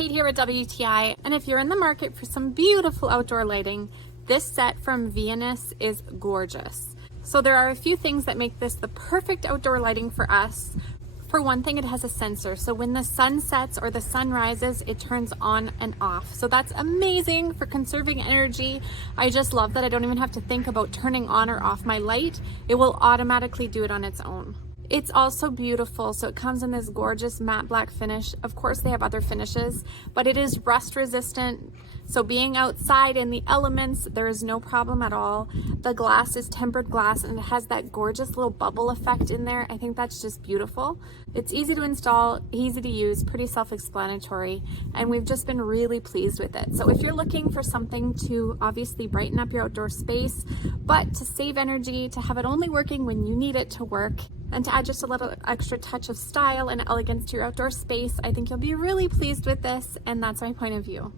Kate here at WTI, and if you're in the market for some beautiful outdoor lighting, this set from VIANIS is gorgeous. So there are a few things that make this the perfect outdoor lighting for us. For one thing, it has a sensor, so when the sun sets or the sun rises, it turns on and off. So that's amazing for conserving energy. I just love that I don't even have to think about turning on or off my light. It will automatically do it on its own. It's also beautiful, so it comes in this gorgeous matte black finish. Of course, they have other finishes, but it is rust resistant. So being outside in the elements, there is no problem at all. The glass is tempered glass and it has that gorgeous little bubble effect in there. I think that's just beautiful. It's easy to install, easy to use, pretty self-explanatory, and we've just been really pleased with it. So if you're looking for something to obviously brighten up your outdoor space, but to save energy, to have it only working when you need it to work, and to add just a little extra touch of style and elegance to your outdoor space, I think you'll be really pleased with this, and that's my point of view.